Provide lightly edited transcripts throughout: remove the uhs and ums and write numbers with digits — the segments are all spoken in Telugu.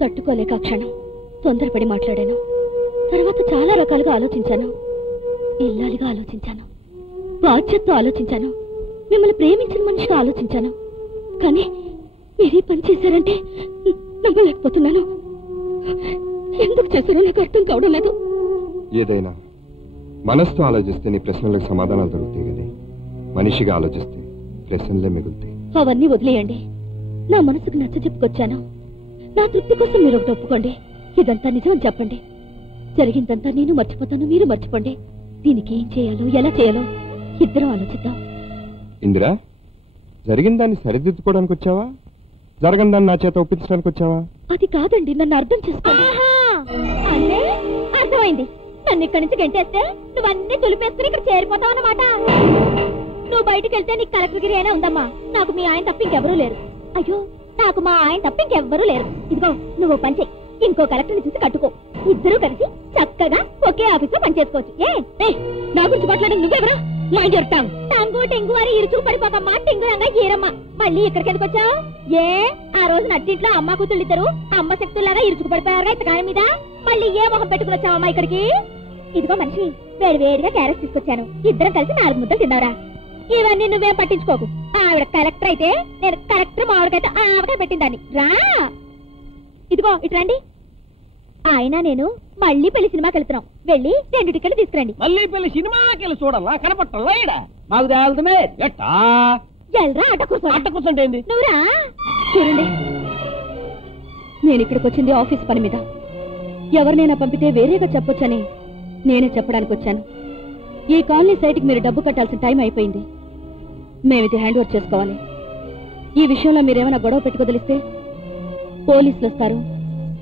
తట్టుకోలేక క్షణం తొందరపడి మాట్లాడాను. తర్వాత చాలా రకాలుగా ఆలోచించాను. ఇల్లాలిగా ఆలోచించాను, బాధ్యతతో ఆలోచించాను, మిమ్మల్ని ప్రేమించిన మనిషిగా ఆలోచించాను. కానీ మీరే పని చేశారంటే నమ్మలేకపోతున్నాను. ఎందుకు చేశారో నాకు అర్థం కావడం లేదు. ఏదైనా మనసుతో ఆలోచిస్తే నీ ప్రశ్నలకు సమాధానాలు దొరుకుతాయి కానీ మనిషిగా ఆలోచిస్తే ప్రశ్నలే మిగులుతాయి. అవన్నీ వదిలేయండి. నా మనసుకు నచ్చ చెప్పుకొచ్చాను. నా తృప్తి కోసం మీరు ఒకటి ఒప్పుకోండి. ఇదంతా నిజమని చెప్పండి. జరిగిందంతా నేను మర్చిపోతాను, మీరు మర్చిపోండి. దీనికి ఏం చేయాలో ఎలా చేయాలో ఇద్దరం ఆలోచిద్దాం. ఇందిరా, జరిగిన దాన్ని సరిదిద్దుకోవడానికి వచ్చావా, జరగని దాన్ని నా చేత ఒప్పించడానికి వచ్చావా? అది కాదండి, నన్ను అర్థం చేసుకోండి. అర్థమైంది. నన్ను ఇక్కడి నుంచి గంటేస్తే నువ్వన్నీ తులిపేసుకుని ఇక్కడ చేరిపోతావు అన్నమాట. నువ్వు బయటకు వెళ్తే నీకు కలెక్టర్గిరి అయినా ఉందమ్మా. నాకు మీ ఆయన తప్ప ఇంకెవరూ లేరు. అయ్యో, నాకు మా ఆయన తప్ప ఇంకెవ్వరూ లేరు. ఇదిగో నువ్వు పని చెయ్యి, ఇంకో కలెక్టర్ని చూసి కట్టుకో. ఇద్దరూ కలిసి చక్కగా ఒకే ఆఫీస్ లో పనిచేసుకోవచ్చు. నా గురించి మాట్లాడి నువ్వెవరా? Mind your tongue. టంగు టెంగు అని ఇరుచు పడిపోకమ్మా. టెంగురంగా ఏరమ్మా. మళ్ళీ ఇక్కడికి ఎందుకు వచ్చావు? ఆ రోజు నట్టింట్లో అమ్మ కూతుళ్ళిద్దరు అమ్మ శక్తుల్లాగా ఇరుచుకు పడిపోయారుగా ఇతగాని మీద. మళ్ళీ ఏ మొహం పెట్టుకుని వచ్చావమ్మా ఇక్కడికి? ఇదిగో మనిషి, వేడి వేడిగా క్యారెట్ తీసుకొచ్చాను. ఇద్దరం కలిసి 4 ముద్దలు తిన్నావురా. ఇవన్నీ నువ్వేం పట్టించుకోకు. ఆవిడ కలెక్టర్ అయితే నేను కలెక్టర్, మావిడకైతే ఆవిడ పెట్టిందాన్ని. రా, ఇదిగో ఇటు రండి. ఆయన నేను మళ్ళీ పెళ్లి సినిమాకి వెళ్తున్నాం. వెళ్ళి 2 టికెట్లు తీసుకురండి. మళ్ళీ పెళ్లి సినిమాకి వెళ్ళి చూడాలా? కనపట్టాలా? ఈడ మాకు తేలుతున్నాయి. ఎట్టా ఎల్రా, అట్ట కూర్చోండి. నువ్వురా. చూడండి, నేను ఇక్కడికి వచ్చింది ఆఫీస్ పని మీద. ఎవరినైనా పంపితే వేరేగా చెప్పొచ్చని నేనే చెప్పడానికి వచ్చాను. ఈ కాలనీ సైట్కి మీరు డబ్బు కట్టాల్సిన టైం అయిపోయింది. మేమిది హ్యాండ్ ఓవర్ చేసుకోవాలి. ఈ విషయంలో మీరేమైనా గొడవ పెట్టుకోదలిస్తే పోలీసులు వస్తారు,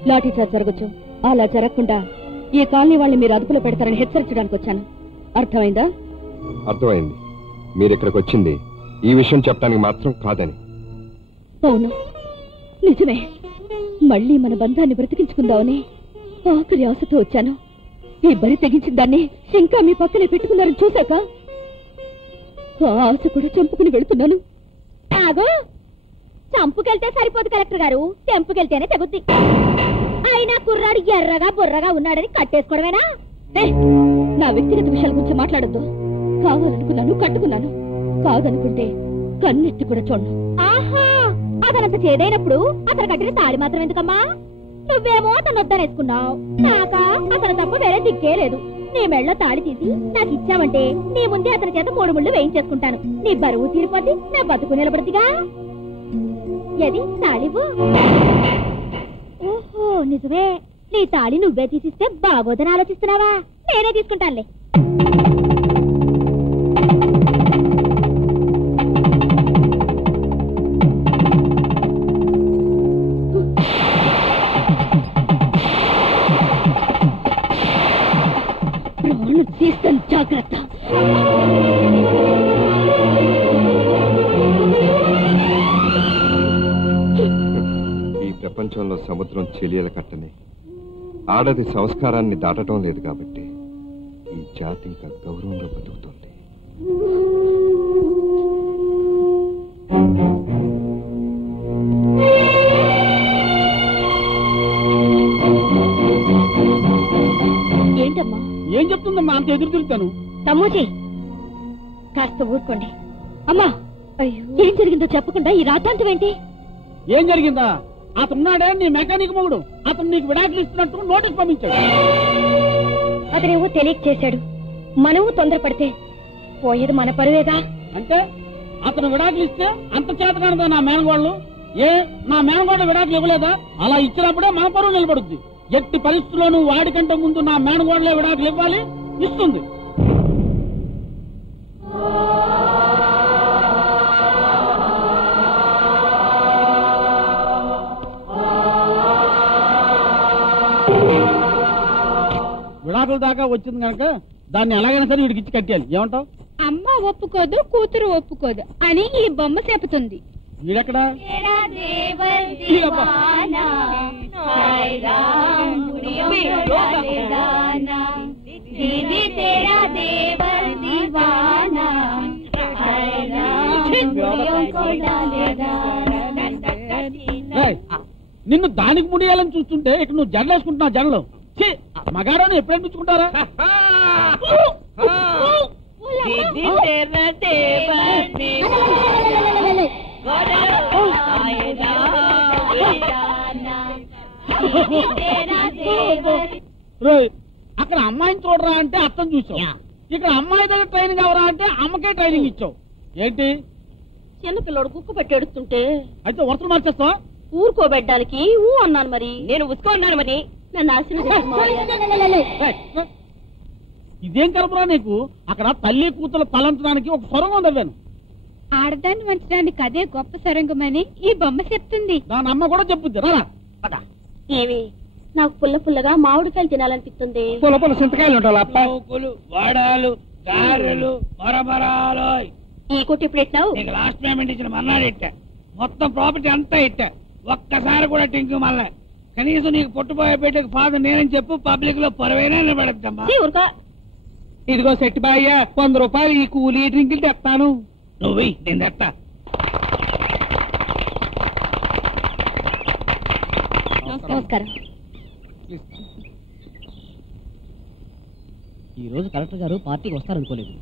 లాఠీ చార్జ్ జరగచ్చు. అలా జరగకుండా ఈ కాలనీ వాళ్ళని మీరు అదుపులో పెడతారని హెచ్చరించడానికి వచ్చాను. అర్థమైందా? అర్థమైంది. మీరు ఇక్కడికి వచ్చింది ఈ విషయం చెప్పడానికి మాత్రం కాదని. అవును, నిజమే. మళ్ళీ మన బంధాన్ని బ్రతికించుకుందామని ఆఖరి ఆశతో వచ్చాను. ఈ బరి తెగించిన దాన్ని ఇంకా మీ పక్కనే పెట్టుకున్నారని చూశాక ఆ ఆశ కూడా చంపుకుని వెళుతున్నాను. ఆగో, చంపుకెళ్తే సరిపోదు కలెక్టర్ గారు, తెంపుకెళ్తేనే తెగుద్ది. అయినా కుర్రాడు ఎర్రగా బుర్రగా ఉన్నాడని కట్టేసుకోవడమేనా? నా వ్యక్తిగత విషయాల గురించి మాట్లాడద్దు. కావాలనుకున్నాను, కట్టుకున్నాను. కాదనుకుంటే కన్నెత్తి కూడా చూడను. ఆహా, అతనంత చేదైనప్పుడు అతను కట్టిన తాళి మాత్రం ఎందుకమ్మా? నువ్వేమో అతను వద్దనేసుకున్నావు. నాక అతను తప్ప వేరే దిక్కే లేదు. నీ మెళ్ళో తాళి తీసి నాకు ఇచ్చావంటే నీ ముందే అతని చేత 3 ముళ్ళు వేయించేసుకుంటాను. నీ బరువు తీరిపోద్ది, నా బతుకు నిలబడదిగా. ఏది తాళివు? ఓహో, నిజమే. నీ తాళి నువ్వే తీసిస్తే బాగోదని ఆలోచిస్తున్నావా? నేనే తీసుకుంటానులే. తీస్తాను, జాగ్రత్త. ఈ ప్రపంచంలో సముద్రం చెలియల కట్టని ఆడది సంస్కారాన్ని దాటడం లేదు కాబట్టి ఈ జాతి ఇంకా గౌరవంగా బతుకుతుంది. ఏంటమ్మా? ఏం చెప్తుందమ్మా? అంత ఎదురు తిరుగుతాను. తమ్ముజీ, కాస్త ఊరుకోండి. అమ్మా, ఏం జరిగిందో చెప్పకుండా ఈ రాతాంతం ఏంటి? ఏం జరిగిందా? అతనున్నాడే నీ మెకానిక్ మొగుడు. అతను నీకు విడాకులు ఇస్తున్నట్టు నోటీస్ పంపించాడు. అతనేమో తెలియక చేశాడు. మనము తొందరపడితే పోయేది మన పరువేగా. అంటే అతను విడాకులు ఇస్తే అంత చేతకానదా నా మేనగోళ్ళు? నా మేనగోళ్ళు విడాకులు ఇవ్వలేదా? అలా ఇచ్చినప్పుడే మన పరువు నిలబడుద్ది. ఎట్టి పరిస్థితుల్లోనూ వాడికంటే ముందు నా మేనగోళ్లే విడాకులు ఇవ్వాలి. ఇస్తుంది. విడాకుల దాకా వచ్చింది కనుక దాన్ని ఎలాగైనా సరే వీడికి ఇచ్చి కట్టాలి. ఏమంటావు? అమ్మ ఒప్పుకోదు, కూతురు ఒప్పుకోదు అని ఈ బొమ్మ చెబుతుంది. వీడెక్కడా? నిన్ను దానికి ముడియాలని చూస్తుంటే ఇక్కడ నువ్వు జడలు వేసుకుంటున్నావు. జడలు మగాడని ఎప్పుడు అనిపించుకుంటారా? అక్కడ అమ్మాయిని చూడరా అంటే అర్థం చూసావు, ఇక్కడ అమ్మాయి దగ్గర ట్రైనింగ్ అవరా అంటే అమ్మకే ట్రైనింగ్ ఇచ్చావు. ఏంటి? చిన్న పిల్లడు కుక్క పెట్టి ఎడుతుంటే అయితే వరుసలు మార్చేస్తావా? ఊరుకోబెట్టడానికి ఊ అన్నాను, మరి నేను ఉసుకో అన్నాను, మరి నన్ను ఇదేం కలపరా నీకు? అక్కడ తల్లి కూతురు తలంచడానికి ఒక సొరంగం తవ్వాను. ఆడదాన్ని వంచడానికి అదే గొప్ప సొరంగమని ఈ బొమ్మ చెప్తుంది. దాని అమ్మ కూడా చెప్పుద్ది. రా ఏమి నాకు పుల్ల పుల్లగా మామిడికాయలు తినాలనిపిస్తుంది. పుల్ల పుల్ల చింతకాయలు ఉంటాయి, వాడాలు, గారెలు, మరమరాలు. ఈ కొట్టి ఇప్పుడు ఎట్టావు? లాస్ట్ పేమెంట్ ఇచ్చిన మన్నాడు ఇట్టా, మొత్తం ప్రాపర్టీ అంతా ఇట్టా, ఒక్కసారి కూడా టింకు మళ్ళా. కనీసం నీకు పుట్టుపోయే బిడ్డకు ఫాదర్ నేనని చెప్పు, పబ్లిక్ లో పొరవైనా నిలబెడతామ్మా. ఇదిగో సెట్ బాయ్య, 100 రూపాయలు ఈ కూలీ డ్రింకులు తెస్తాను. నువ్వు నేను తెస్తా. నమస్కారం. ఈ రోజు కలెక్టర్ గారు పార్టీకి వస్తారనుకోలేదు.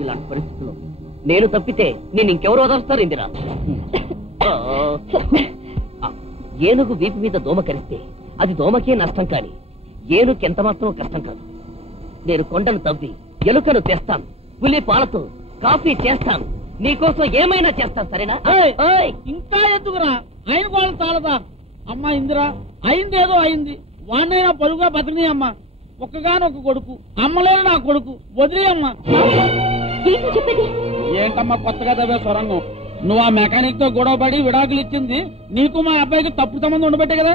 ఇలాంటి పరిస్థితుల్లో నేను తప్పితే నేను ఇంకెవరు వదలుస్తారు ఇందిరా? ఏనుగు వీపు మీద దోమ కరిస్తే అది దోమకే నష్టం, కాని ఏనుగు ఎంత మాత్రం కష్టం కాదు. నేను కొండను తవ్వి ఎలుకను తెస్తాను, పులి పాలతో కాఫీ చేస్తాను, నీకోసం ఏమైనా చేస్తాను, సరేనా? ఇంకా ఎందుకురా? ఆయన వాళ్ళు చాలదా? అమ్మా ఇందిరా, అయిందేదో అయింది, వాడినైనా పరుగా బతిని అమ్మా. ఒక్కగానొక్క కొడుకు, అమ్మలేని నా కొడుకు, వదిలే అమ్మా. చెప్పేది ఏంటమ్మా కొత్తగా తవ్వే సొరంగం? నువ్వు ఆ మెకానిక్ తో గొడవపడి విడాకులు ఇచ్చింది నీకు మా అబ్బాయికి తప్పుడు సంబంధం ఉండబట్టే కదా.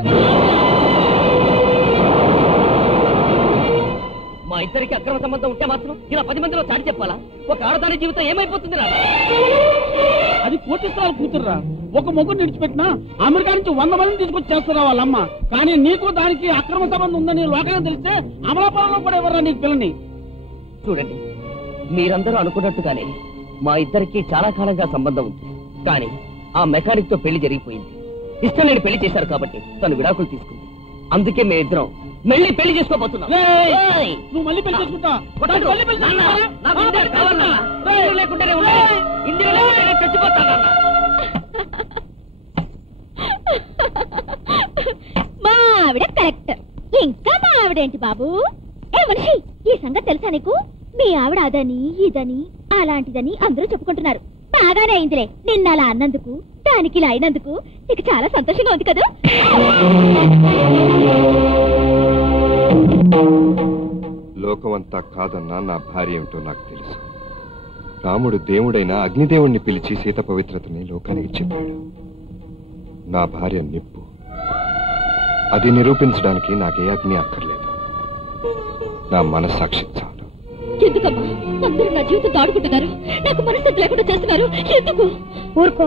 మా ఇద్దరికి అక్రమ సంబంధం ఉంటే మాత్రం ఇలా 10 మందిలో చాటి చెప్పాలా? ఒక ఆడదాని జీవితం ఏమైపోతుంది రా? అది కోటిస్తాలు కూతుర్రా. ఒక మొగ్గుని విడిచిపెట్టినా అమెరికా నుంచి 100 మందిని తీసుకొచ్చి చేస్తారా వాళ్ళమ్మ. కానీ నీకు దానికి అక్రమ సంబంధం ఉందని లోకంగా తెలిస్తే అమలాపురంలో కూడా ఎవర్రా నీకు పిల్లని? చూడండి, మీరందరూ అనుకున్నట్టుగానే మా ఇద్దరికి చాలా కాలంగా సంబంధం ఉంది. కానీ ఆ మెకానిక్ తో పెళ్లి జరిగిపోయింది. ఇష్టం లేని పెళ్లి చేశారు కాబట్టి తను విడాకులు తీసుకుంది. అందుకే మేమిద్దరం మళ్ళీ పెళ్లి చేసుకోబోతున్నాం. నువ్వు మళ్ళీ పెళ్లి చేసుకుంటా? లేకుండానే చచ్చిపోతానన్నా. మా ఆవిడ కరెక్ట్. ఇంకా మా ఆవిడేంటి బాబు? ఏ మనిషి, ఈ సంగతి తెలుసా నీకు? మీ ఆవిడ అదని ఇదని అలాంటిదని అందరూ చెప్పుకుంటున్నారు. బాగానే అయిందిలే, నిన్న అలా అన్నందుకు, దానికి ఇలా అయినందుకు నీకు చాలా సంతోషంగా ఉంది కదా? లోకమంతా కాదన్నా నా భార్య ఏమిటో నాకు తెలుసు. రాముడు దేవుడైన అగ్నిదేవుణ్ణి పిలిచి సీత పవిత్రతని లోకానికి చెప్పాడు. నా భార్య నిప్పు. అది నిరూపించడానికి నాకే అగ్ని అక్కర్లేదు, నా మనస్సాక్షి చాలు. ఎందుకమ్మా అందరూ నా జీవితం దాడుకుంటున్నారు, నాకు మనశ్శాంతి లేకుండా చేస్తున్నారు? ఎందుకు? ఊరుకో,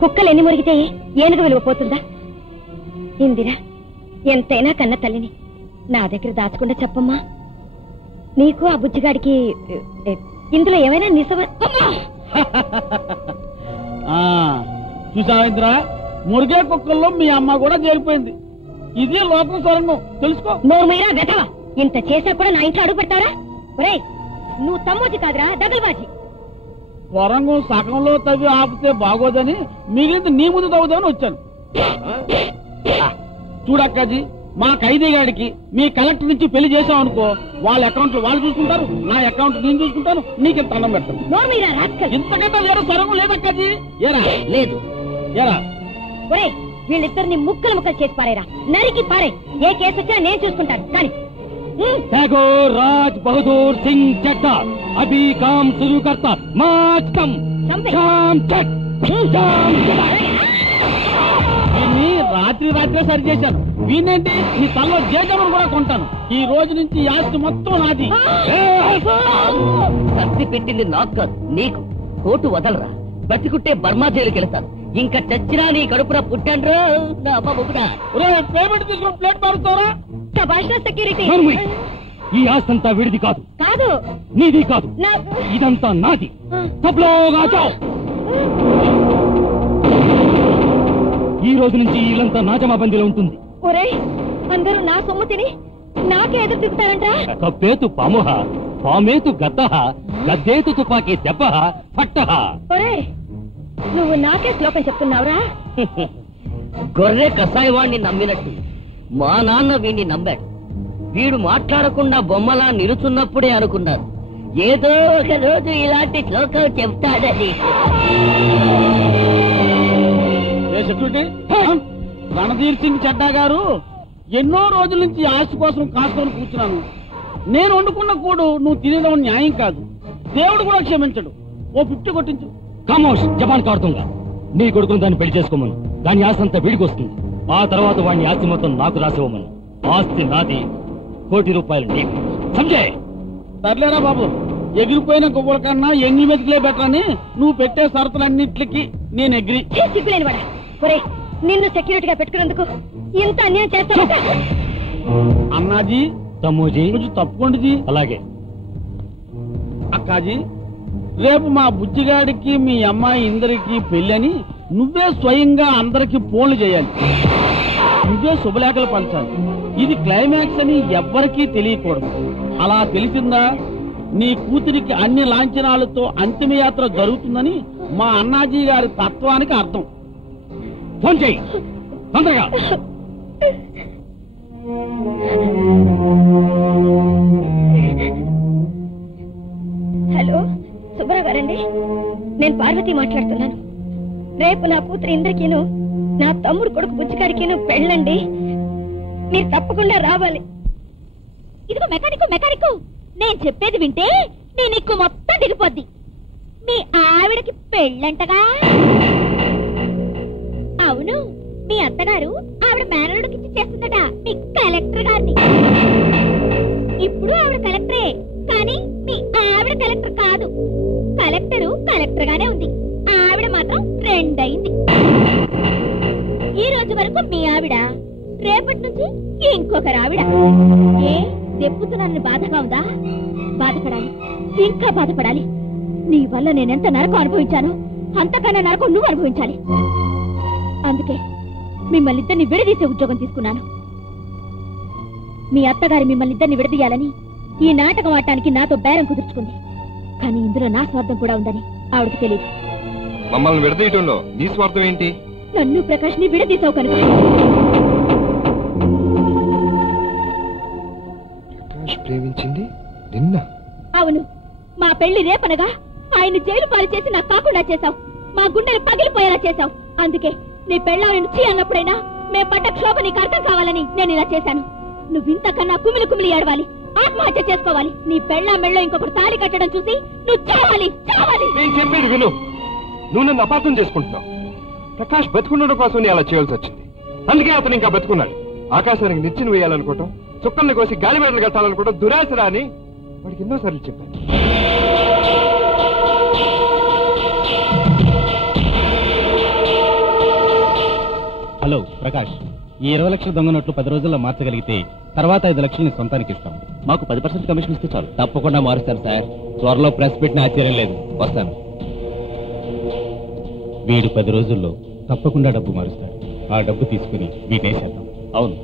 కుక్కలు ఎన్ని మురిగితే ఏనుగు విలువ పోతుందా? ఇందిరా, ఎంతైనా కన్న తల్లిని నా దగ్గర దాచకుండా చెప్పమ్మా. నీకు ఆ బుజ్జిగాడికి ఇందులో ఏమైనా నిజమా? చూసావేంద్రా, మురిగే కుక్కల్లో మీ అమ్మ కూడా చేరిపోయింది. ఇది లోకం సొరంగం, తెలుసుకో. నోరుమీరా వెతవా, ఇంత చేసా కూడా నా ఇంట్లో అడుగు పెడతావరా? ఒరేయ్, నువ్వు తమ్మోజీ కాదురా, దగల్బాజీ. సొరంగం సగంలో తవ్వి ఆపితే బాగోదని మిగిలింది నీ ముందు తవ్వుదామని వచ్చాను. చూడక్కాజీ, మా ఖైదీ గాడికి మీ కలెక్టర్ నుంచి పెళ్లి చేసామనుకో, వాళ్ళ అకౌంట్ వాళ్ళు చూసుకుంటారు, నా అకౌంట్ నేను చూసుకుంటాను, నీకెంత అన్నం పెడతాను. ఇంతకంటే వేరే సొరంగం లేదక్కాజీ. ఏరా? లేదు. ఏరా? ఒరేయ్, వీళ్ళిద్దరిని ముక్కలు ముక్కలు చేసి పారేరా, నరికి పారే. ఏ కేసు వచ్చినా నేను చూసుకుంటాను. కానీ ఠాగూర్ రాజ్ బహదూర్ సింగ్ చడ్డా అభి కామ్ शुरू करता मार्च कम शाम चट రాత్రే సరి చేశాను. వీనేంటి నీ తల్లో జేజమ్మను కూడా కొంటాను. ఈ రోజు నుంచి ఈ ఆస్తి మొత్తం నాది. కత్తి పెట్టింది నాకు కాదు నీకు. కోర్టు వదలరా, బతికుంటే బర్మా జైలుకి వెళ్తాను. ఇంకా చచ్చినా నీ కడుపున పుట్టాండ్రో నా అమ్మ ముగ్గుడా. పేమెంట్ తీసుకుని ప్లేట్ మారుతారా? సెక్యూరిటీ, ఈ ఆస్తంతా విడిది కాదు, కాదు నీది కాదు, ఇదంతా నాది. ఈ రోజు నుంచి ఇల్లంతా నా జమాబందీలో ఉంటుంది. ఒరే, అందరూ నా సొమ్ము తిని నాకే ఎదురు తిప్పుతారంట. కప్పేతు పాముహ, పామేతు గద్దహ, గద్దేతు తుపాకీ దెబ్బహ పట్టహ. ఒరే, నువ్వు నాకే శ్లోకం చెప్తున్నావురా? గొర్రె కసాయి వాణ్ణి నమ్మినట్టు మా నాన్న వీణ్ణి నమ్మాడు. వీడు మాట్లాడకుండా బొమ్మలా నిలుచున్నప్పుడే అనుకున్నారు ఏదో ఒక రోజు ఇలాంటి శ్లోకం చెప్తాడని. సెక్యూరిటీ, రణధీర్ సింగ్ చెడ్డా గారు, ఎన్నో రోజుల నుంచి ఆస్తి కోసం కాసుకొని కూర్చున్నాను. నేను వండుకున్న కూడు నువ్వు తినేదం న్యాయం కాదు. దేవుడు కూడా క్షమించడు. ఓ 50 కొట్టించు. కామోష్, జపాన్ కాడుతుంగా. నీ కొడుకుని దాన్ని పెళ్లి చేసుకోమను. దాని ఆస్తి అంతా వీడికి వస్తుంది. ఆ తర్వాత వాడిని ఆస్తి మొత్తం నాకు రాసివ్వమను. ఆస్తి నాది, ₹1 కోటి నీకు. సంజయ్, సర్లేరా బాబు, ఎగిరిపోయిన గువ్వల కన్నా ఎంగి మెతుకులే బెటర్ అని నువ్వు పెట్టే షరతులన్నిటికి నేను ఎగిరి. సిగ్గులేనివాడా, ఒరే, నిన్ను సెక్యూరిటీగా పెట్టుకున్నందుకు ఇంత అన్యాయం చేస్తాను. అన్నాజీ, తమ్ముజీ, కొంచెం తప్పుకోండి. అలాగే. అక్కాజీ, రేపు మా బుజ్జిగాడికి మీ అమ్మాయి ఇందరికి పెళ్ళని నువ్వే స్వయంగా అందరికి ఫోన్లు చేయాలి. నువ్వే శుభలేఖలు పంచాలి. ఇది క్లైమాక్స్ అని ఎవ్వరికీ తెలియకూడదు. అలా తెలిసిందా నీ కూతురికి అన్ని లాంఛనాలతో అంతిమయాత్ర జరుగుతుందని మా అన్నాజీ గారి తత్వానికి అర్థం. ఫోన్ చేయి తొందరగా. హలో, సుబ్బారావు గారండి, నేను పార్వతి మాట్లాడుతున్నాను. రేపు నా కూతురు ఇంద్రకిను నా తమ్ముడు కొడుకు బుజ్జిగాడికిను పెళ్ళండి. మీరు తప్పకుండా రావాలి. ఇదిగో మెకానిక్, నేను చెప్పేది వింటే నీ నిక్కు మొత్తం దిగిపోద్ది. మీ ఆవిడకి పెళ్ళంటగా? అవును, మీ అత్తగారు ఆవిడ మేనలుడికి చేస్తుందట, మీ కలెక్టర్ గారిని. ఇప్పుడు ఆవిడ కలెక్టరే, కానీ మీ ఆవిడ కలెక్టర్ కాదు. కలెక్టర్ గానే ఉంది, ఆవిడ మాత్రం 2 అయింది. ఈ రోజు వరకు మీ ఆవిడ, రేపటి నుంచి ఇంకొకరు ఆవిడ. ఏ దెప్పుతున్నానని బాధగా ఉందా? బాధపడాలి, ఇంకా బాధపడాలి. నీ వల్ల నేనెంత నరకం అనుభవించానో అంతకన్నా నరకం నువ్వు అనుభవించాలి. అందుకే మిమ్మల్ని ఇద్దరిని విడదీసే ఉద్యోగం తీసుకున్నాను. మీ అత్తగారి మిమ్మల్ని ఇద్దరిని విడదీయాలని ఈ నాటకం ఆడటానికి నాతో బేరం కుదుర్చుకుంది. కానీ ఇందులో నా స్వార్థం కూడా ఉందని ఆవిడకి తెలియదు. మమ్మల్ని విడదీయటంలో నీ స్వార్థం ఏంటి? నన్ను ప్రకాష్ ని విడదీసావు కనుక. ప్రకాష్ ప్రేమించింది నిన్న? అవును, మా పెళ్లి రేపనగా ఆయన జైలు పాలు చేసి నాకు కాకుండా చేశావు. మా గుండెలు పగిలిపోయేలా చేశావు. అందుకే నీ పెళ్ళాన్ని నుంచి అన్నప్పుడైనా మేము పడ్డ క్షోభ నీకు అర్థం కావాలని నేను ఇలా చేశాను. నువ్వు ఇంతకన్నా కుమిలి ఏడవాలి, ఆత్మహత్య చేసుకోవాలి. నీ పెళ్ళా మెళ్ళో ఇంకొకటి తాళి కట్టడం చూసి నువ్వు చావాలి. నేను చెప్పేది విను. నువ్వు నన్ను అపార్థం చేసుకుంటున్నావు. ప్రకాష్ బతుకుండడం కోసం నీ అలా చేయాల్సి వచ్చింది. అందుకే అతను ఇంకా బతుకున్నాడు. ఆకాశానికి నిచ్చెన వేయాలనుకోవటం, చుక్కల్ని కోసి గాలి మేడలు కట్టాలనుకోవటం దురాశరా అని వాడికి ఎన్నోసార్లు చెప్పాను. హలో ప్రకాష్, ఈ 20 లక్షల దొంగ నోట్లు 10 రోజుల్లో మార్చగలిగితే తర్వాత 5 లక్షలు సొంతానికి ఇస్తాం. మాకు 10% కమిషన్ ఇస్తే చాలు. తప్పకుండా మారుస్తాను సార్. త్వరలో ప్రెస్ పెట్టిన ఆశ్చర్యం లేదు. వస్తాను. వీడు 10 రోజుల్లో తప్పకుండా డబ్బు మారుస్తాడు. ఆ డబ్బు తీసుకుని వీటేసేద్దాం. అవును,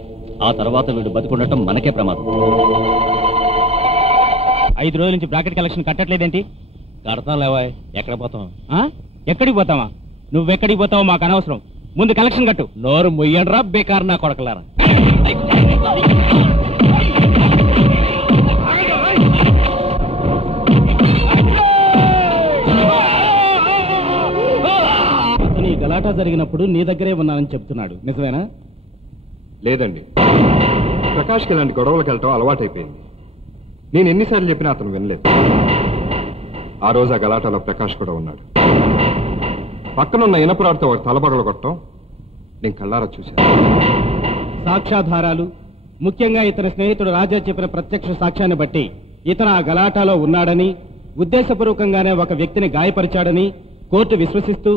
ఆ తర్వాత వీడు బతుకుండటం మనకే ప్రమాదం. 5 రోజుల నుంచి బ్రాకెట్ కలెక్షన్ కట్టట్లేదేంటి? కడతాం లేవా. ఎక్కడ పోతాం? ఎక్కడికి పోతావా? నువ్వెక్కడికి పోతావో మాకు అనవసరం. ముందు కలెక్షన్ కట్టు. నోరు మొయ్యండ్రా బేకారు నా కొడకలారా. అతని గలాటా జరిగినప్పుడు నీ దగ్గరే ఉన్నానని చెప్తున్నాడు, నిజమేనా? లేదండి, ప్రకాష్కి ఇలాంటి గొడవలకు వెళ్ళటం అలవాటైపోయింది. నేను ఎన్నిసార్లు చెప్పినా అతను వినలేదు. ఆ రోజు ఆ గలాటాలో ప్రకాష్ కూడా ఉన్నాడు. పక్కనున్న ఇనపరాడితో ఒక తలబగలు కొట్టడం, నేను కళ్ళారా చూశాను. సాక్ష్యాధారాలు, ముఖ్యంగా ఇతని స్నేహితుడు రాజా చెప్పిన ప్రత్యక్ష సాక్ష్యాన్ని బట్టి ఇతను ఆ గలాటాలో ఉన్నాడని, ఉద్దేశపూర్వకంగానే ఒక వ్యక్తిని గాయపరిచాడని కోర్టు విశ్వసిస్తూ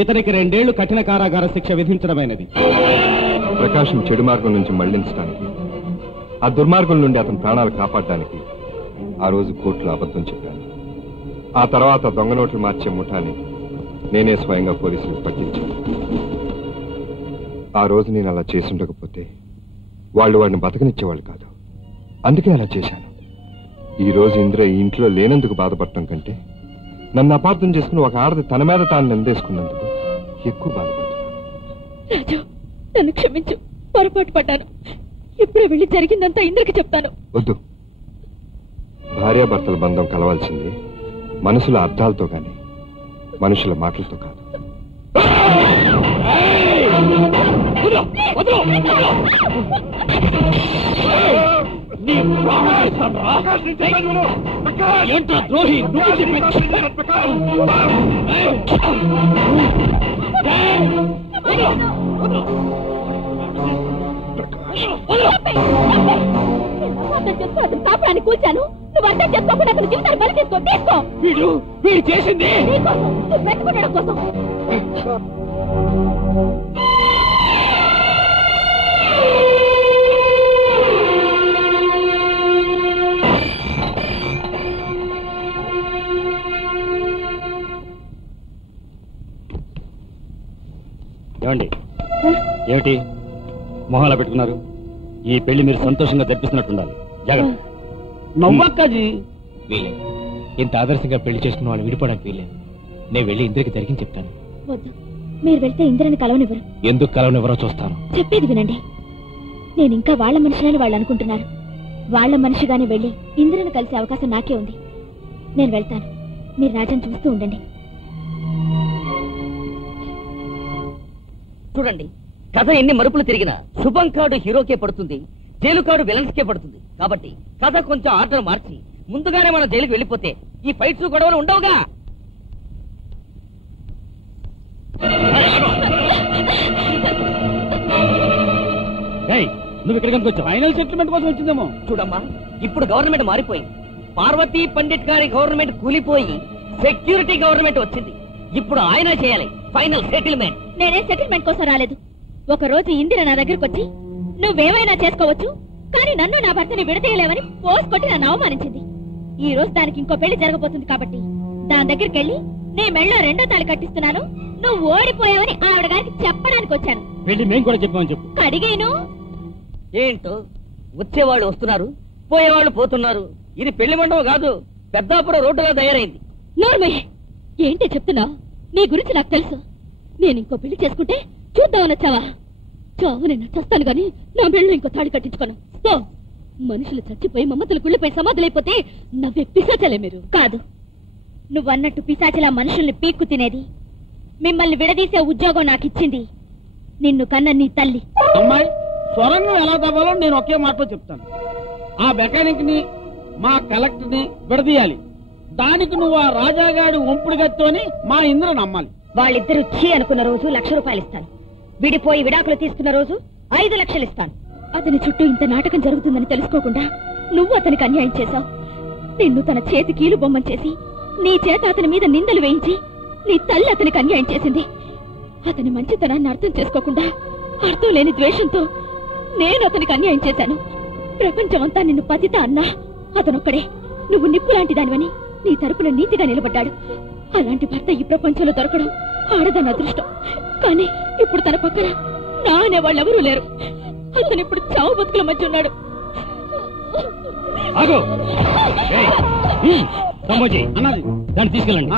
ఇతనికి 2 ఏళ్లు కఠిన కారాగార శిక్ష విధించడమైనది. ప్రకాశం చెడు మార్గం నుంచి మళ్లించడానికి, ఆ దుర్మార్గం నుండి అతని ప్రాణాలు కాపాడడానికి ఆ రోజు కోర్టులో అబద్ధం చెప్పాను. ఆ తర్వాత దొంగ నోట్లు మార్చే ముఠాని నేనే స్వయంగా పోలీసులకు పట్టించాను. ఆ రోజు నేను అలా చేసుండకపోతే వాళ్ళు వాడిని బతకనిచ్చేవాళ్ళు కాదు. అందుకే అలా చేశాను. ఈ రోజు ఇంద్ర ఈ ఇంట్లో లేనందుకు బాధపడటం కంటే నన్ను అపార్థం చేసుకుని ఒక ఆడది తన మీద తాను నిందేసుకున్నందుకు ఎక్కువ బాధపడుతున్నాను. రాజు, నన్ను క్షమించు, పొరపాటు పడ్డాను. ఇప్పుడే వెళ్ళి జరిగిందంతా ఇంద్రకి చెప్తాను. వద్దు. భార్యాభర్తల బంధం కలవాల్సింది మనసుల అర్థాలతో గాని మనుషుల మాటలతో కాదు. ద్రోహి కాపురాన్ని కూర్చాను. నువ్వు అర్థం చేసుకోకుండా అతని జీవితాన్ని బలి తీసుకో. వీడు చేసింది బ్రతుకునడం కోసం. ఏమండి, ఏమిటి మొహాలా పెట్టుకున్నారు? ఈ పెళ్లి మీరు సంతోషంగా జరిపిస్తున్నట్టుండాలి. జాగ్రత్త. నవ్వక్కజీ వీలేదు. ఇంత ఆదర్శంగా పెళ్లి చేసుకున్న వాళ్ళు విడిపోవడానికి వీలేదు. నేను వెళ్ళి ఇంద్రకి జరిగింది చెప్తాను. వద్దు, మీరు వెళ్తే ఇంద్రని కలవనివ్వరు. ఎందుకు కలవనివ్వరో చూస్తాను. చెప్పేది వినండి. నేను ఇంకా వాళ్ళ మనిషిని వాళ్ళు అనుకుంటున్నారు. వాళ్ళ మనిషిగానే వెళ్ళి ఇంద్రని కలిసే అవకాశం నాకే ఉంది. నేను వెళ్తాను. మీరు రాజాని చూస్తూ ఉండండి. చూడండి, కథ ఎన్ని మరుపులు తిరిగినా శుభం కార్డు హీరోకే పడుతుంది, జైలు కార్డు విలన్స్ కే పడుతుంది. కాబట్టి కథ కొంచెం ఆర్డర్ మార్చి ముందుగానే మనం జైలుకి వెళ్ళిపోతే ఈ ఫైట్స్ గొడవలు ఉండవుగా. నువ్వు ఇక్కడికి ఎందుకు వచ్చావు? ఫైనల్ సెటిల్మెంట్ కోసం వచ్చిందేమో. చూడమ్మా, ఇప్పుడు గవర్నమెంట్ మారిపోయింది. పార్వతీ పండిట్ గారి గవర్నమెంట్ కూలిపోయి సెక్యూరిటీ గవర్నమెంట్ వచ్చింది. ఇప్పుడు ఆయన చేయాలి ఫైనల్ సెటిల్మెంట్. నేనే సెటిల్మెంట్ కోసం రాలేదు. ఒక రోజు ఇందిర నా దగ్గరకు వచ్చి నువ్వేమైనా చేసుకోవచ్చు, కానీ నన్ను నా భర్తని విడతీయలేవని పోస్ట్ కొట్టి నన్ను అవమానించింది. ఈ రోజు దానికి ఇంకో పెళ్లి జరగబోతుంది కాబట్టి దాని దగ్గరికి వెళ్ళి నే మెళ్ళో 2వ తాళి కట్టిస్తున్నాను, నువ్వు ఓడిపోయావని ఆవిడ గారికి చెప్పడానికి వచ్చాను. పెళ్లి మేము కూడా చెప్పామని చెప్పు. అడిగాను. ఏంటో వచ్చేవాళ్ళు వస్తున్నారు, పోయేవాళ్ళు పోతున్నారు. ఇది పెళ్లి మండపం కాదు, పెద్దాపురం రోడ్డులా తయారైంది. నోర్మయ్య, ఏంటి చెప్తున్నా? నీ గురించి నాకు తెలుసు. నేను ఇంకో పెళ్లి చేసుకుంటే చూద్దామని వచ్చావా? చావు నేను చస్తాను గాని నా మెళ్ళో ఇంకో తాళి కట్టించుకోను. మనుషులు చచ్చిపోయి మమ్మతలు గుళ్ళపై సమాధులైపోతే నవ్వే పిశాచలే మీరు. కాదు, నువ్వన్నట్టు పిశాచలా మనుషుల్ని పీక్కు తినేది, మిమ్మల్ని విడదీసే ఉద్యోగం నాకిచ్చింది నిన్ను కన్న నీ తల్లి. అమ్మాయి, స్వరంగం ఎలా తవ్వాలో నేను ఒకే మాటలో చెప్తాను. ఆ మెకానిక్ ని మా కలెక్టర్ ని విడదీయాలి. దానికి నువ్వు ఆ రాజాగాడి ఒంపుడు గత్తోని మా ఇంద్రని నమ్మాలి. వాళ్ళిద్దరూ ఛీ అనుకున్న రోజు 1,00,000 రూపాయలు ఇస్తాను. విడిపోయి విడాకులు తీసుకున్న రోజు 5 లక్షలు ఇస్తాను. అతని చుట్టూ ఇంత నాటకం జరుగుతుందని తెలుసుకోకుండా నువ్వు అతనికి అన్యాయం చేశావు. నిన్ను తన చేతి కీలు బొమ్మని చేసి నీ చేత అతని మీద నిందలు వేయించి నీ తల్లి అతనికి అన్యాయం చేసింది. అతని మంచితనాన్ని అర్థం చేసుకోకుండా అర్థం లేని ద్వేషంతో నేను అతనికి అన్యాయం చేశాను. ప్రపంచమంతా నిన్ను పతిత అన్నా అతనొక్కడే నువ్వు నిప్పు లాంటి దానివని నీ తరపున నీతిగా నిలబడ్డాడు. అలాంటి భర్త ఈ ప్రపంచంలో దొరకడం ఆడదాని అదృష్టం. కానీ ఇప్పుడు తన పక్కన నా అనే వాళ్ళెవరూ లేరు. అతను ఇప్పుడు చావు బతుకుల మధ్య ఉన్నాడు. అన్నది దాన్ని తీసుకెళ్ళండి.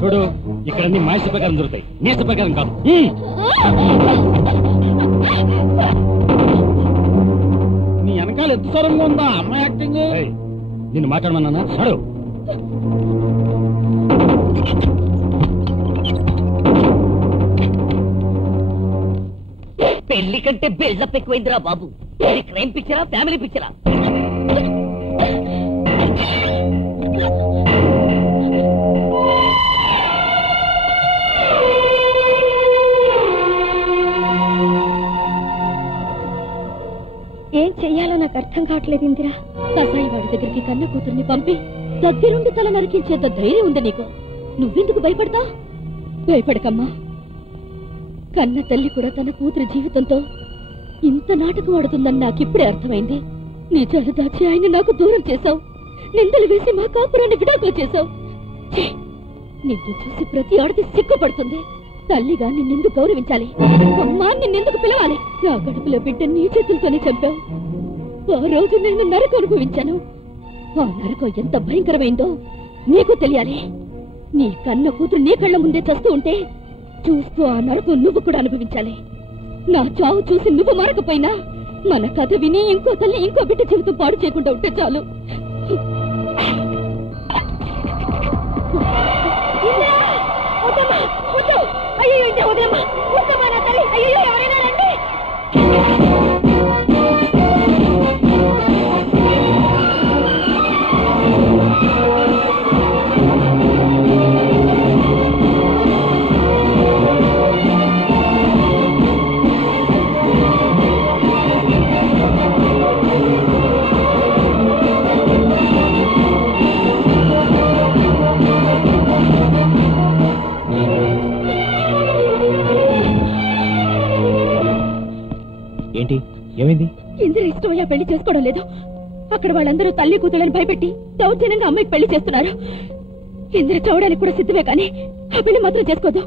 చూడు, ఇక్కడ అన్ని మాయస ప్రకారం దొరుకుతాయి, నేస ప్రకారం కాదు. నీ వెనకాల ఎంత స్వరంగా ఉందా అమ్మాయి యాక్టింగ్? నిన్ను మాట్లాడమన్నా నడు. పెళ్లి కంటే బిల్డప్ ఎక్కువైందిరా బాబు. ఇది క్రైమ్ పిక్చరా, ఫ్యామిలీ పిక్చరా? నాకు అర్థం కావట్లేదు ఇందిరా. కసాయి వాడి దగ్గరికి కన్న కూతుర్ని పంపి దగ్గరుండి తల నరికించేంత ధైర్యం ఉంది నీకు. నువ్వెందుకు భయపడతావు? భయపడకమ్మా. కన్న తల్లి కూడా తన కూతురి జీవితంతో ఇంత నాటకం ఆడుతుందని నాకిప్పుడే అర్థమైంది. నిజాలు దాచి ఆయన నాకు దూరం చేశావు. నిందలు వేసి మా కాపురాన్ని విడాకులు చేశావు. నిన్ను చూసి ప్రతి ఆడది సిగ్గుపడుతుంది. తల్లిగా నిన్నెందుకు గౌరవించాలి? అమ్మా నిన్నెందుకు పిలవాలి? నా కడుపులో బిడ్డ నీ చేతులతోనే చంపావు. ఆ రోజు నేను నరకం అనుభవించాను. ఆ నరకం ఎంత భయంకరమైందో నీకు తెలియాలి. నీ కన్న కూతురు నీ కళ్ళ ముందే చస్తూ ఉంటే చూస్తూ ఆ నరకం నువ్వు కూడా అనుభవించాలి. నా చావు చూసి నువ్వు మారకపోయినా మన కథ విని ఇంకో తల్లి ఇంకో బిడ్డ జీవితం పాడు చేయకుండా ఉంటే చాలు. అయ్యో వదలమ్మా, వద్దమ్మా నా తల్లి. అయ్యో ఎవరైనా రండి. ఏంటి ఏమైంది? ఇందిర ఇష్టమయ్యా పెళ్లి చేసుకోవడం లేదు. అక్కడ వాళ్ళందరూ తల్లి కూతుళ్ళని భయపెట్టి దౌర్జన్యంగా అమ్మాయికి పెళ్లి చేస్తున్నారు. ఇందిర చూడడానికి కూడా సిద్ధమే కానీ ఆ పెళ్లి మాత్రం చేసుకోదు.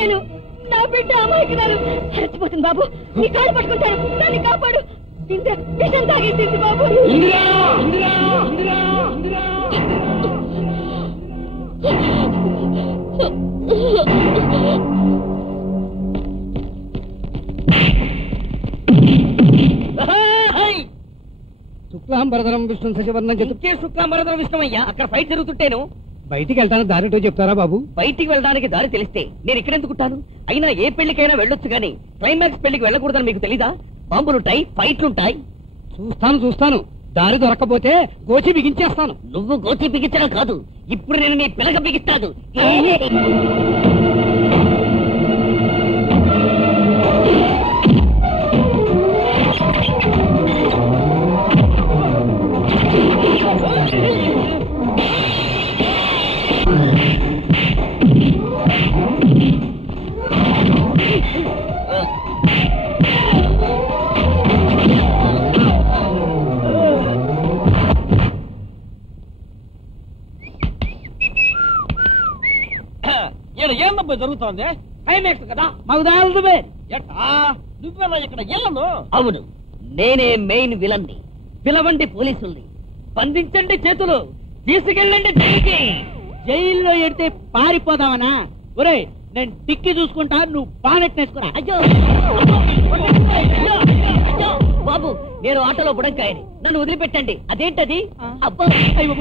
నేను నా బిడ్డ అమాయకురాలు చచ్చిపోతుంది బాబు. నీ కాళ్ళు పట్టుకుంటాను, దాన్ని కాపాడు. ఇంద్ర విషం తాగేసింది బాబు. శుక్లాంబరధరం విష్ణు శశివర్ణం చెప్తే శుక్లాంబరధరం విష్ణుమయ్యా. అక్కడ ఫైట్ జరుగుతుంటేను బయటికి వెళ్తాను దారిటో చెప్తారా బాబు? బయటికి వెళ్ళడానికి దారి తెలిస్తే నేను ఇక్కడెందుకుంటాను? అయినా ఏ పెళ్లికైనా వెళ్ళొచ్చు గానీ క్లైమాక్స్ పెళ్లికి వెళ్ళకూడదని మీకు తెలీదా? బాంబులుంటాయి, ఫైట్లుంటాయి. చూస్తాను దారి దొరకపోతే గోచి బిగించేస్తాను. నువ్వు గోచి బిగించడం కాదు, ఇప్పుడు నేను నీ పిల్లక బిగిస్తాను. ఇక్కడ ఏం తప్ప జరుగుతోంది? క్లైమాక్స్ కదా, మాకు తెలుసు. ఎట్టా నువ్వేనా ఇక్కడ వెళ్ళను? అవును, నేనే మెయిన్ విలన్ని. పిలవండి పోలీసుల్ని, బంధించండి, చేతులు తీసుకెళ్ళండి జైలుకి. జైల్లో ఎడితే పారిపోదామనా? ఒరే, నేను టిక్కి చూసుకుంటా, నువ్వు బానెట్టేసుకురా. అయ్యో బాబు, నేను ఆటోలో బుడంకాయని, నన్ను వదిలిపెట్టండి. అదేంటది? అబ్బా, అయ్యో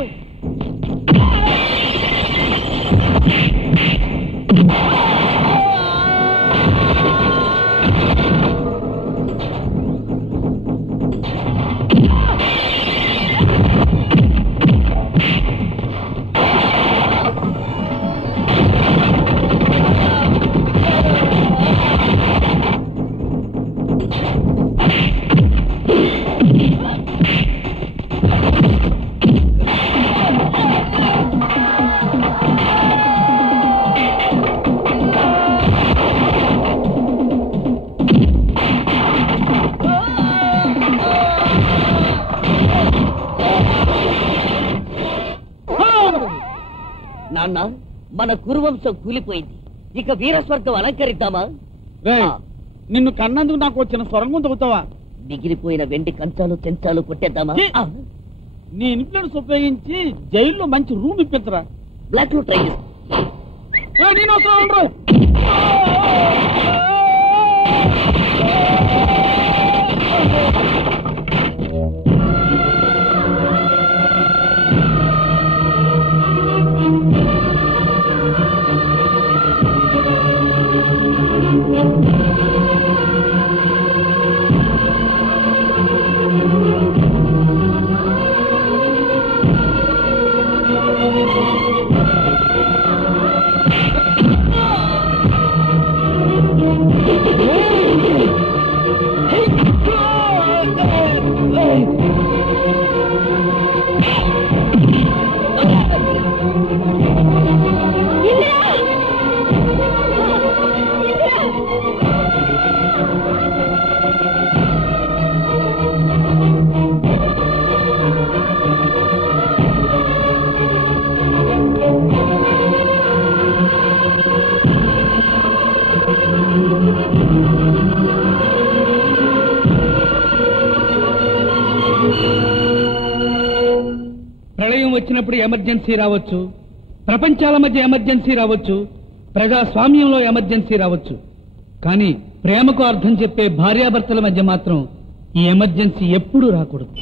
నాన్న, మన కురువంశం కూలిపోయింది. ఇక వీరస్వర్గం అలంకరిద్దామా? నిన్ను కన్నందుకు నాకు వచ్చిన స్వరంగం తగ్గుతావా? మిగిలిపోయిన వెండి కంచాలు చెంచాలు కొట్టేద్దామా? నీ ఇన్ఫ్లుయెన్స్ ఉపయోగించి జైల్లో మంచి రూమ్ ఇప్పించరా. బ్లాక్ లో ట్రై చేస్తా. నేను వస్తాను. ప్రళయం వచ్చినప్పుడు ఎమర్జెన్సీ రావచ్చు, ప్రపంచాల మధ్య ఎమర్జెన్సీ రావచ్చు, ప్రజాస్వామ్యంలో ఎమర్జెన్సీ రావచ్చు. కానీ ప్రేమకు అర్థం చెప్పే భార్యాభర్తల మధ్య మాత్రం ఈ ఎమర్జెన్సీ ఎప్పుడూ రాకూడదు.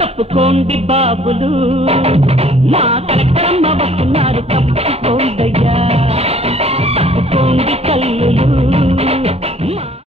తప్పుకోండి బాబులు, మా కలెక్టర్ అమ్మ వస్తున్నారు.